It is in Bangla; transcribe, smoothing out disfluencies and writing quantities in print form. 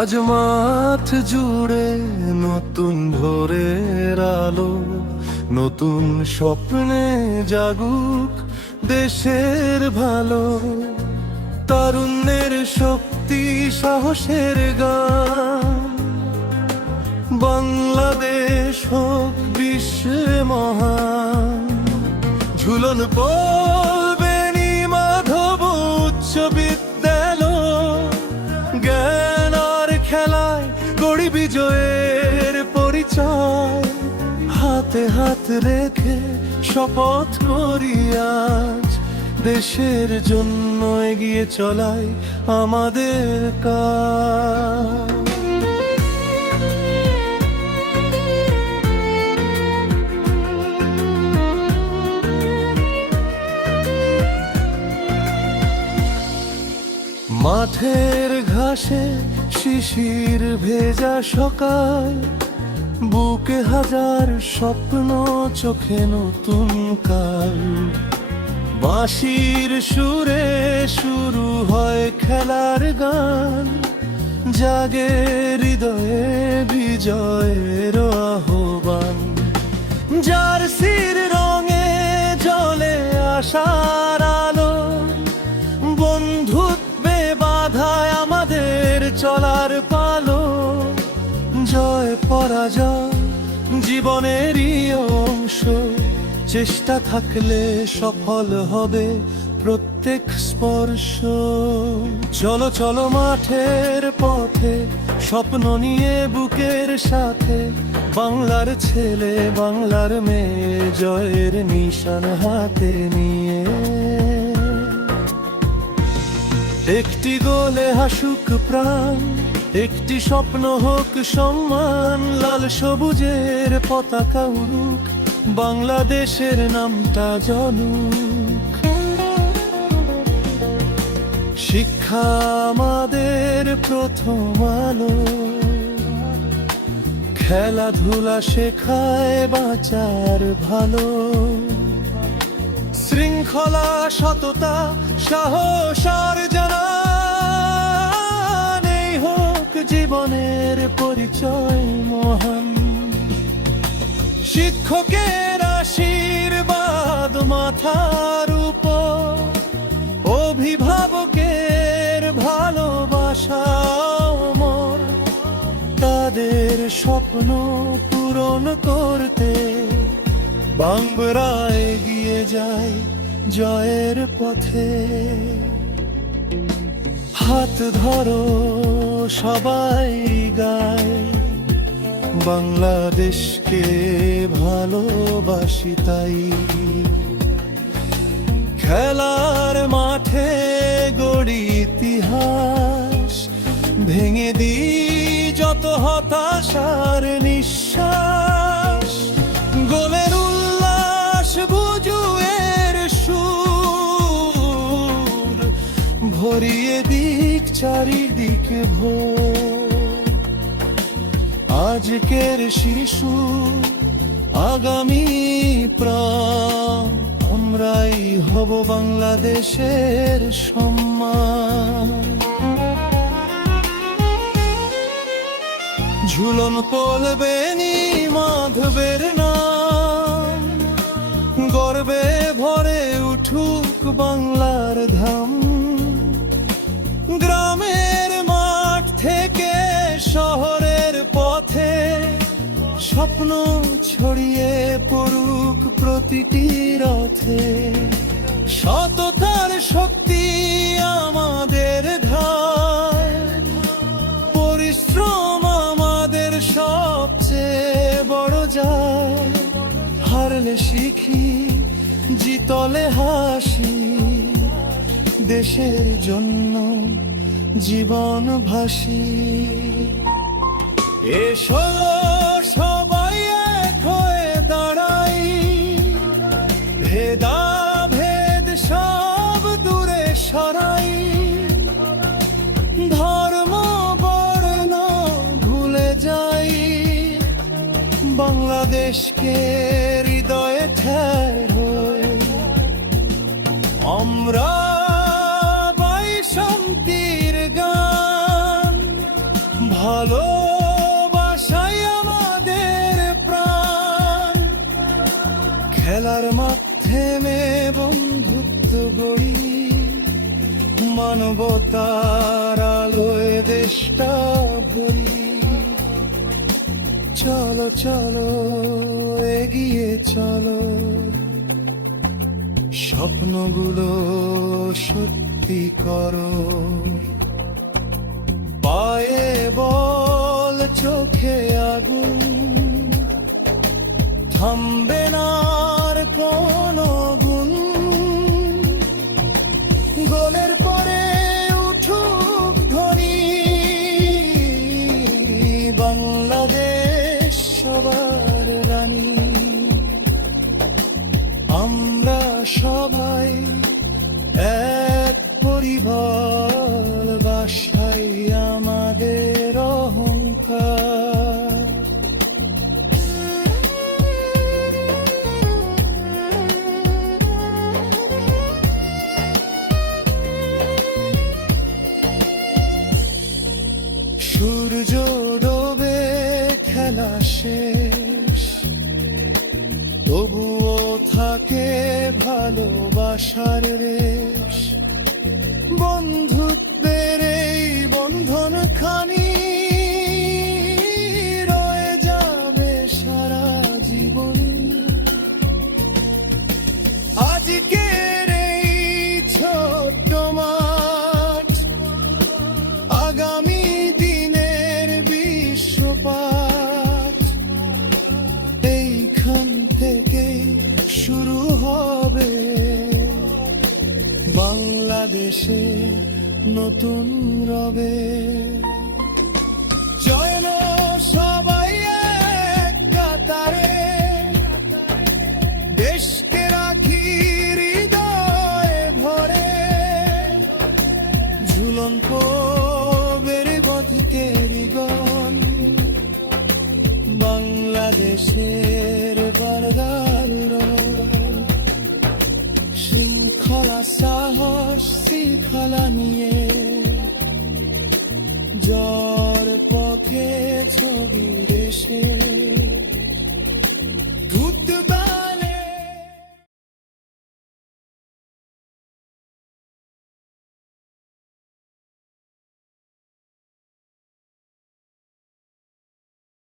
আজ মাঠ জুড়ে নতুন ভোরের আলো, নতুন স্বপ্নে জাগুক দেশের ভালো। তারুণ্যের শক্তি, সাহসের গান, বাংলাদেশ হোক বিশ্বে মহান। ঝুলন পড়বেনি মাধব উচ্চ বিদ্যালয়, জ্ঞান আর খেলায় গড়ি বিজয়ের পরিচয়। হাতে হাত রেখে শপথ করি আজ, দেশের জন্য এগিয়ে চলাই আমাদের কাজ। মাঠের ঘাসে শিশির ভেজা সকাল, বুকে হাজার স্বপ্ন, চোখে নতুন কাল। বাঁশির সুরে শুরু হয় খেলার গান, জাগে হৃদয়ে বিজয়ের আহ্বান। জার্সির রঙে জ্বলে আশার আলো, বন্ধুত্বে বাধায় আমাদের চলার পালো। জয় পরাজয় জীবনেরই অংশ, চেষ্টা থাকলে সফল হবে প্রত্যেক স্পর্শ। চলো চলো মাঠের পথে, স্বপ্ন নিয়ে বুকের সাথে। বাংলার ছেলে, বাংলার মেয়ে, জয়ের নিশান হাতে নিয়ে। একটি গোলে হাসুক প্রাণ, একটি স্বপ্ন হোক সম্মান। লাল সবুজের পতাকা উড়ুক, বাংলাদেশের নামটা জলুক। শিক্ষা আমাদের প্রথম আলো, খেলাধুলা শেখায় বাঁচার ভালো। শৃঙ্খলা, সততা, সাহস আর জানান, এই হোক জীবনের পরিচয় মহান। শিক্ষকের আশীর্বাদ মাথার উপর, অভিভাবকের ভালোবাসা অমর। তাদের স্বপ্ন পূরণ করতে বাংলা এগিয়ে যায় জয়ের পথে। হাত ধরো সবাই গায়, বাংলাদেশকে ভালোবাসি তাই। খেলার মাঠে গড়ি ইতিহাস, ভেঙে দিই যত হতাশার নিঃশ্বাস। গোলের উল্লাস বুঝুয়ের সুর, ভরিয়ে দিক চারিদিক ভোর। আজকের শিশু আগামী প্রাণ, আমরাই হব বাংলাদেশের সম্মান। ঝুলন পড়বেনি মাধবের নাম, গর্বে ভরে উঠুক বাংলার ধাম। গ্রামের মাঠ থেকে শহরের পথে, স্বপ্ন ছড়িয়ে পড়ুক প্রতিটি রথে। সততার শক্তি আমাদের ধায়, পরিশ্রম আমাদের সবচেয়ে বড় যায়। হারলে শিখি, জিতলে হাসি, দেশের জন্য জীবন ভাসি। এসো সবাই এক হয়ে দাঁড়াই, ভেদাভেদ সব দূরে সরাই। ধর্ম বর্ণ ভুলে যাই, বাংলাদেশকে হৃদয়ে ঠাঁই হই। আমরা খেলার মাধ্যমে বন্ধুত্ব গড়ি, মানবতার আলোয় দেশটা ভরি। চলো চলো এগিয়ে চলো, স্বপ্নগুলো সত্যি করো। পায়ে বল চোখে আগুন, থামবে না আর কোনো গুণ। গোলের পরে উঠুক ধ্বনি, বাংলাদেশ সবার রানী। আমরা সবাই এক পরিবার, বাসাই আমাদের অহংকার। সূর্য ডোবে খেলা শেষ, তবুও থাকে ভালোবাসার রেশ। বন্ধুত্বের এই বন্ধন খানি রয়ে যাবে সারা জীবন। আজকের এই ছোট্ট মাঠ আগামী দিনের বিশ্বপাঠ। এইখান থেকেই শুরু হবে বাংলাদেশে নতুন রবে। জয়েন সবাই এক কাতারে, দেশকে রাখি হৃদয়ে ভরে। ঝুলন্ত বেড়ে পথকে রিগন, বাংলাদেশের বারদার শৃঙ্খলা সাহস শৃঙ্খলা নিয়ে জ্বর পথে ছবি দেশে।